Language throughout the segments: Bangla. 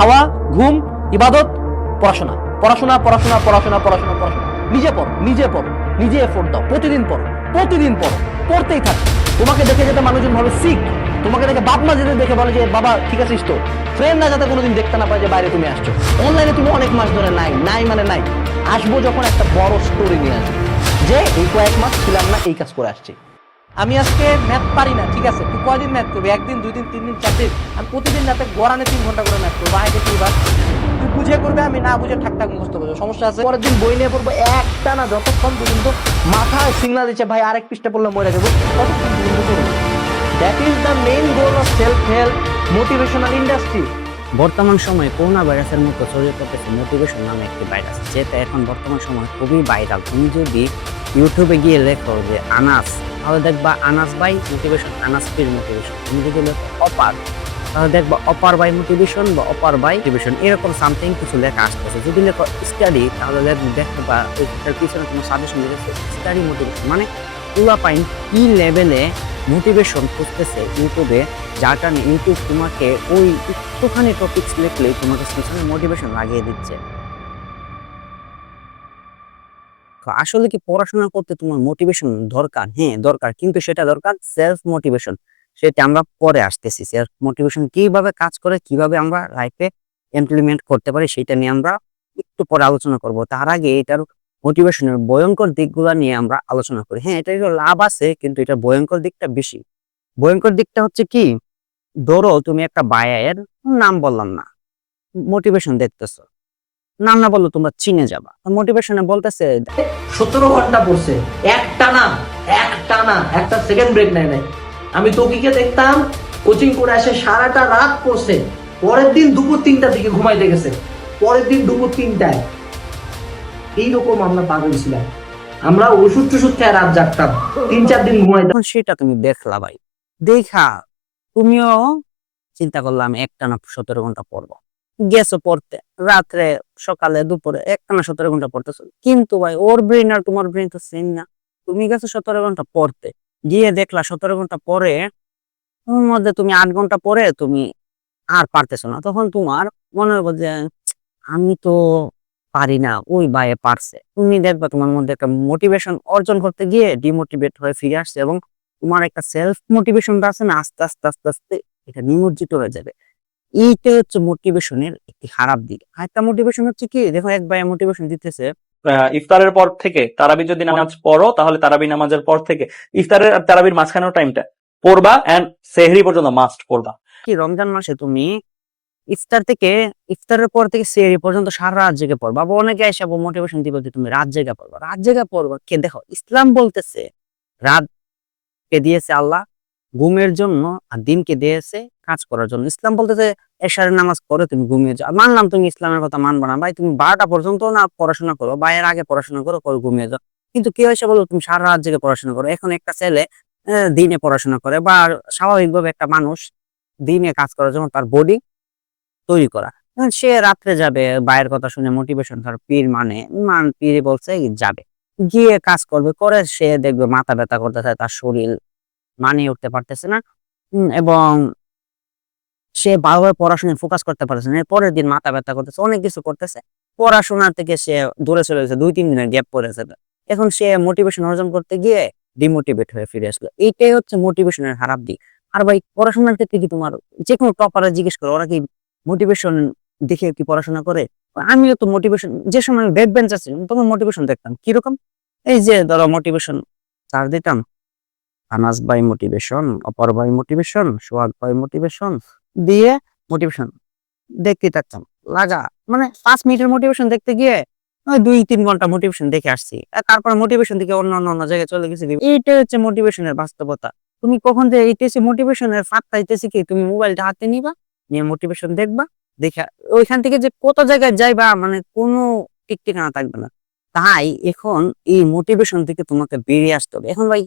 খাওয়া, ঘুম, ইবাদত, পড়াশোনা। পড়াশোনা পড়াশোনা পড়াশোনা পড়াশোনা পড়াশোনা। নিজে পড়ো নিজে পড়ো। নিজে এফোর্ট দাও। প্রতিদিন পড়ো প্রতিদিন পড়ো। পড়তেই থাকো। তোমাকে দেখে যেতে মানুষজন ভাবে শিখ। তোমাকে দেখে বাপ মা যেতে দেখে বলে যে, বাবা, ঠিক আছিস তো? ফ্রেন্ডরা যাতে কোনোদিন দেখতে না পায় যে, বাইরে তুমি আসছো। অনলাইনে তুমি অনেক মাস ধরে নাই নাই মানে নাই। আসব যখন একটা বড় স্টোরি নিয়ে আসব। যে এই কয়েক মাস ছিলাম না, এই কাজ করে আসছি। আমি আজকে ম্যাথ পারি না, ঠিক আছে? তুই কয়দিন ম্যাথ করবি? একদিন দুই দিন তিন দিন চার দিন আমি প্রতিদিন রাতে গড়ানে তিন ঘণ্টা করে ম্যাথ করব। আয় দেখি এবার? তুই বুঝে করবে, আমি না বুঝে ঠাক ঠাক মুখস্থ করব। সমস্যা আছে? পরের দিন বই নিয়ে পড়ব। একটা না যতক্ষণ পর্যন্ত মাথায় সিগনাল দিচ্ছে, ভাই, আরেক পৃষ্ঠা পড়লে মরে যাব that is the main goal of self help motivational industry বর্তমান সময়ে করোনা ভাইরাসের মতো ছড়িয়ে পড়তেছে মোটিভেশন নামে একটি ভাইরাস যেটা এখন বর্তমান সময় খুবই ভাইরাল তুমি যদি ইউটিউবে গিয়ে লেখো যে আনাস তাহলে দেখবা আনাস বাই মোটিভেশন আনাস পির মোটিভেশন তুমি যদি লেখো অপার, তাহলে দেখবা অপার বাই মোটিভেশন বা অপার বাই মোটিভেশন এরকম সামথিং কিছু লেখা আসতেছে। যদি লেখো স্টাডি তাহলে দেখতে বা এটার পিছনে কোনো সাজেশন দিতেছে স্টাডি মোটিভেশন মানে পাইন কি লেভেলে মোটিভেশন খুঁজতেছে ইউটিউবে যার কারণে ইউটিউব তোমাকে ওই একটুখানি টপিকস লিখলেই তোমাকে সেখানে মোটিভেশন লাগিয়ে দিচ্ছে। তো আসলে কি পড়াশোনা করতে তোমার মোটিভেশন দরকার? হ্যাঁ দরকার। কিন্তু সেটা দরকার সেলফ মোটিভেশন সেটা আমরা পরে আসতেছি। সেলফ মোটিভেশন কীভাবে কাজ করে, কীভাবে আমরা লাইফে ইমপ্লিমেন্ট করতে পারি, সেটা নিয়ে আমরা একটু পরে আলোচনা করব। তার আগে এটার মোটিভেশনের ভয়ঙ্কর দিকগুলো নিয়ে আমরা আলোচনা করি। হ্যাঁ এটা লাভ আছে, কিন্তু এটা ভয়ঙ্কর দিকটা বেশি। ভয়ঙ্কর দিকটা হচ্ছে কি? ধরো, তুমি একটা বায়ার নাম বললাম না। মোটিভেশন দেখতেছো। নাম না বলল তোমরা চিনে যাবা। মোটিভেশনে বলতেছে সতেরো ঘণ্টা পড়ছে একটা না একটা না একটা সেকেন্ড ব্রেক নেয় নাই। আমি তৌকিকে দেখতাম কোচিং করে আসে সারাটা রাত পড়ছে পরের দিন দুপুর তিনটার দিকে ঘুমাইতে গেছে পরের দিন দুপুর তিনটায়। এইরকম আমরা পাগল ছিলাম। আমরা ওষুধ টষুধ খেয়ে রাত জাগতাম তিন চার দিন ঘুমাইতাম। সেটা তুমি দেখলা ভাই। দেখা তুমিও চিন্তা করলাম একটা না সতেরো ঘণ্টা পড়ব। গেছো পড়তে, রাত্রে, সকালে, দুপুরে একটা না সতেরো ঘণ্টা পড়তেছো। কিন্তু ভাই, ওর ব্রেন আর তোমার ব্রেন তো সেম না। তুমি গেছো সতেরো ঘণ্টা পড়তে। গিয়ে দেখলা সতেরো ঘণ্টা পরে, ওর মধ্যে তুমি আট ঘণ্টা পরে তুমি আর পারতেছো না। তখন তোমার মনে হবে যে, আমি তো পারি না, ওই ভাইয়ে পারছে। তুমি দেখবা তোমার মধ্যে একটা মোটিভেশন অর্জন করতে গিয়ে ডিমোটিভেট হয়ে ফিরে আসছে এবং তোমার একটা সেলফ মোটিভেশনটা আছে না, আস্তে আস্তে আস্তে আস্তে এটা নিমজ্জিত হয়ে যাবে। এইটা হচ্ছে মোটিভেশনের একটি খারাপ দিক। আরেকটা মোটিভেশন হচ্ছে কি? দেখো এক ভাই মোটিভেশন দিতেছে। ইফতারের পর থেকে তারাবি যদি নামাজ পড়ো তাহলে তারাবি নামাজের পর থেকে ইফতারের আর তারাবির মাঝখানের টাইমটা পড়বা এন্ড সেহরি পর্যন্ত মাস্ট পড়বা। কি রমজান মাসে তুমি ইফতার থেকে ইফতারের পর থেকে সেহরি পর্যন্ত সারা রাত জেগে পড়বা। বা অনেকে এসে মোটিভেশন দিবে যে তুমি রাত জেগে পড়বা। রাত জেগে পড়বা কে? দেখো ইসলাম বলতেছে রাত কে দিয়েছে আল্লাহ? ঘুমের জন্য আর দিনকে দিয়েছে কাজ করার জন্য। ইসলাম বলতেছে, এশারের নামাজ পড়ে তুমি ঘুমিয়ে যাও। মানলাম তুমি ইসলামের কথা মানবা না। ভাই, তুমি বারোটা পর্যন্ত না পড়াশোনা করো। বা এর আগে পড়াশোনা করো করে ঘুমিয়ে যাও। কিন্তু কেউ হয়েছে বলো? তুমি সারা রাত জেগে পড়াশোনা করো। এখন একটা ছেলে দিনে পড়াশোনা করে বা স্বাভাবিকভাবে একটা মানুষ দিনে কাজ করার জন্য তার বডি তৈরি করা। সে রাত্রে যাবে বাইরের কথা শুনে মোটিভেশন তার পীর মানে মান পীর বলছে যাবে। গিয়ে কাজ করবে, করে সে দেখবে মাথা ব্যথা করতেছে, তার শরীর মানিয়ে উঠতে পারতেছে না। এবং সে ভালোভাবে পড়াশোনায় ফোকাস করতে পারতেছে না। পরের দিন মাথা ব্যথা করতেছে, অনেক কিছু করতেছে। পড়াশোনা থেকে সে দূরে চলে গেছে, দুই, তিন দিনের গ্যাপ পড়েছে। এখন সে মোটিভেশন অর্জন করতে গিয়ে ডিমোটিভেট হয়ে ফিরে আসলো। এইটাই হচ্ছে মোটিভেশনের খারাপ দিক। আর ভাই, পড়াশোনার ক্ষেত্রে কি তোমার যে কোনো টপারে জিজ্ঞেস করো, ওরা কি মোটিভেশন দেখে কি পড়াশোনা করে? আমিও তো মোটিভেশন যে সময় ব্যাক বেঞ্চ আছে তখন মোটিভেশন দেখতাম। কীরকম? এই যে ধরো মোটিভেশন চার দিতাম আনাস বাই মোটিভেশন অপর by motivation Sohag by motivation দিয়ে মোটিভেশন দেখতে থাকতাম লাগা মানে পাঁচ মিনিটের মোটিভেশন দেখতে গিয়ে দুই, তিন ঘণ্টা মোটিভেশন দেখে আসছি। তারপর মোটিভেশন থেকে অন্য অন্য জায়গায় চলে গেছি। এইটা হচ্ছে মোটিভেশনের বাস্তবতা। তুমি কখন যে এইতেছি মোটিভেশনের ফাঁকটা এইতেছি কি? তুমি মোবাইলটা হাতে নিবা, নিয়ে মোটিভেশন দেখবা, দেখা ওইখান থেকে যে কত জায়গায় যাইবা মানে কোনো ঠিক ঠিকানা থাকবে না। তাই এখন এই মোটিভেশন থেকে তোমাকে বেরিয়ে আসতে হবে। এখন ভাই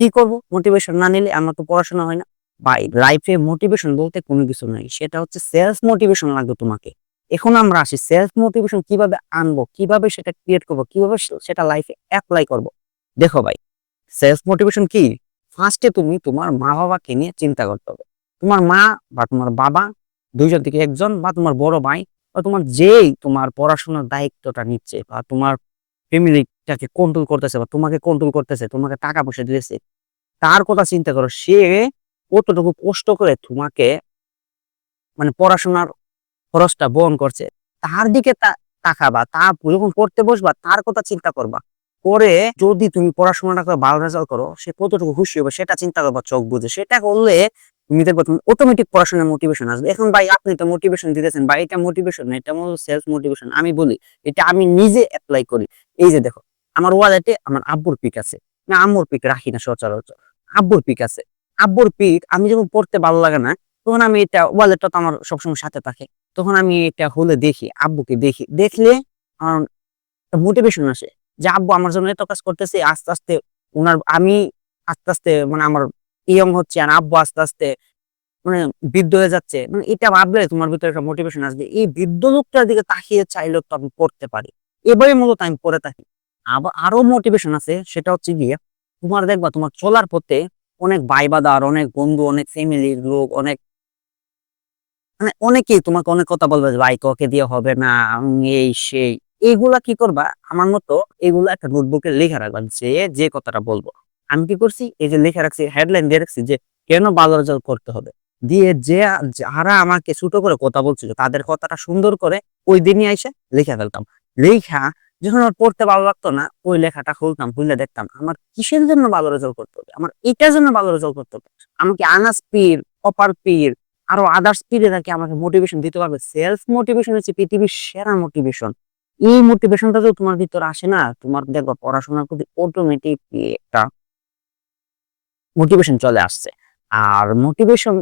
কি করব? মোটিভেশন না নিলে আমার তো পড়াশোনা হয় না। ভাই লাইফে মোটিভেশন বলতে কোনো কিছু নাই। সেটা হচ্ছে সেলফ মোটিভেশন লাগবে তোমাকে। এখন আমরা আসি সেলফ মোটিভেশন কীভাবে আনব? কীভাবে সেটা ক্রিয়েট করব? কীভাবে সেটা লাইফে অ্যাপ্লাই করব? দেখো ভাই সেলফ মোটিভেশন কি? ফার্স্টে তুমি তোমার মা বাবাকে নিয়ে চিন্তা করতে হবে। তোমার মা বা তোমার বাবা, দুইজন থেকে একজন বা তোমার বড় ভাই বা তোমার যেই তোমার পড়াশোনার দায়িত্বটা নিচ্ছে বা তোমার ফ্যামিলিটাকে কন্ট্রোল করতেছে বা তোমাকে কন্ট্রোল করতেছে, তোমাকে টাকা পয়সা দিতেছে, তার কথা চিন্তা করো, সে কতটুকু কষ্ট করে তোমাকে মানে পড়াশোনার খরচটা বহন করছে, তার দিকে তাকাবা, তা যখন পড়তে বসবা, তার কথা চিন্তা করবা, করে যদি তুমি পড়াশোনাটা করে, ভালো রেজাল্ট করো, সে কতটুকু খুশি হবে সেটা চিন্তা করবা, চোখ বুঝে সেটা করলে তুমি দেখব তুমি অটোমেটিক পড়াশোনার মোটিভেশন আসবে। এখন ভাই আপনি তো মোটিভেশন দিতেছেন, ভাই এটা মোটিভেশন এটা সেলফ মোটিভেশন আমি বলি, এটা আমি নিজে অ্যাপ্লাই করি। এই যে দেখো আমার ওয়ালেটে আমার আব্বুর পিক আছে। আমি আম্মুর পিক রাখি না সচরাচর। আব্বুর পিক আছে। আব্বুর পিক আমি যখন পড়তে ভালো লাগে না, তখন আমি এটা ওয়ালেটটা তো আমার সবসময় সাথে থাকে। তখন আমি এটা হলে দেখি, আব্বুকে দেখি। দেখলে আমার মোটিভেশন আসে যে, আব্বু, আমার জন্য এত কাজ করতেছে, আস্তে আস্তে ওনার, আমি আস্তে আস্তে মানে আমার ইয়ং হচ্ছে আর আব্বু আস্তে আস্তে মানে বৃদ্ধ হয়ে যাচ্ছে। মানে এটা ভাবলে তোমার ভিতরে একটা মোটিভেশন আসবে। এই বৃদ্ধ লোকটার দিকে তাকিয়ে চাইলেও তো আমি পড়তে পারি। এবারে মূলত আমি পড়ে থাকি। আবার আরও মোটিভেশন আছে, সেটা হচ্ছে গিয়ে তোমার দেখবা তোমার চলার পথে অনেক ভাই বাদার অনেক বন্ধু, অনেক ফ্যামিলির লোক, অনেক মানে অনেকেই তোমাকে অনেক কথা বলবে ভাই, তোকে দিয়ে হবে না এই, সেই। এইগুলা কি করবা? আমার মতো এগুলা একটা নোটবুকে লেখা রাখবা যে যে কথাটা বলব। আমি কি করছি? এই যে লেখা রাখছি হেডলাইন দিয়ে রাখছি যে, কেন রেজাল্ট করতে হবে? দিয়ে যে, যারা আমাকে ছোট করে কথা বলছিল, তাদের কথাটা সুন্দর করে ওই দিনই এসে লিখে ফেলতাম। লেখা যখন আমার পড়তে ভালো লাগতো না, ওই লেখাটা খুলতাম খুলে দেখতাম আমার কিসের জন্য ভালো রেজাল্ট করতে হবে? আমার এটার জন্য ভালো রেজাল্ট করতে হবে? আমাকে আনাস পীর অপার পীর আরও আদার্স পীরেরা কি আমাকে মোটিভেশন দিতে পারবে? সেলফ মোটিভেশন হচ্ছে পৃথিবীর সেরা মোটিভেশন এই মোটিভেশনটা তো তোমার ভিতরে আসে না। তোমার দেখবা পড়াশোনার প্রতি অটোমেটিক একটা মোটিভেশন চলে আসছে। আর মোটিভেশন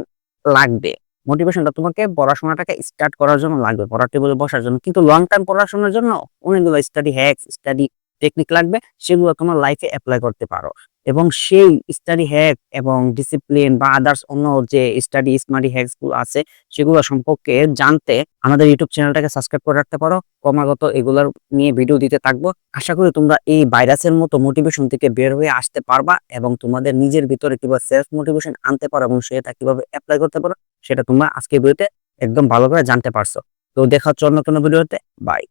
লাগবে। মোটিভেশনটা তোমাকে পড়াশোনাটাকে স্টার্ট করার জন্য লাগবে। পড়ার টেবিলে বসার জন্য। কিন্তু লং টার্ম পড়াশোনার জন্য অনেকগুলো স্টাডি হ্যাক স্টাডি টেকনিক লাগবে, সেগুলো তোমার লাইফে অ্যাপ্লাই করতে পারো। এবং সেই স্টাডি হ্যাক এবং ডিসিপ্লিন বা আদার্স অন্য যে স্টাডি স্মার্টি হ্যাকসগুলো আছে, সেগুলো সম্পর্কে জানতে আমাদের ইউটিউব চ্যানেলটাকে সাবস্ক্রাইব করে রাখতে পারো। ক্রমাগত এগুলোর নিয়ে ভিডিও দিতে থাকব। আশা করি তোমরা এই ভাইরাসের মতো মোটিভেশন থেকে বের হয়ে আসতে পারবা এবং তোমাদের নিজের ভিতরে কীভাবে সেলফ মোটিভেশন আনতে পারো এবং সেটা কীভাবে অ্যাপ্লাই করতে পারো, সেটা তোমরা আজকে ভিডিওতে একদম ভালো করে জানতে পারছ। তো দেখা হচ্ছে অন্য কোনো ভিডিওতে বাই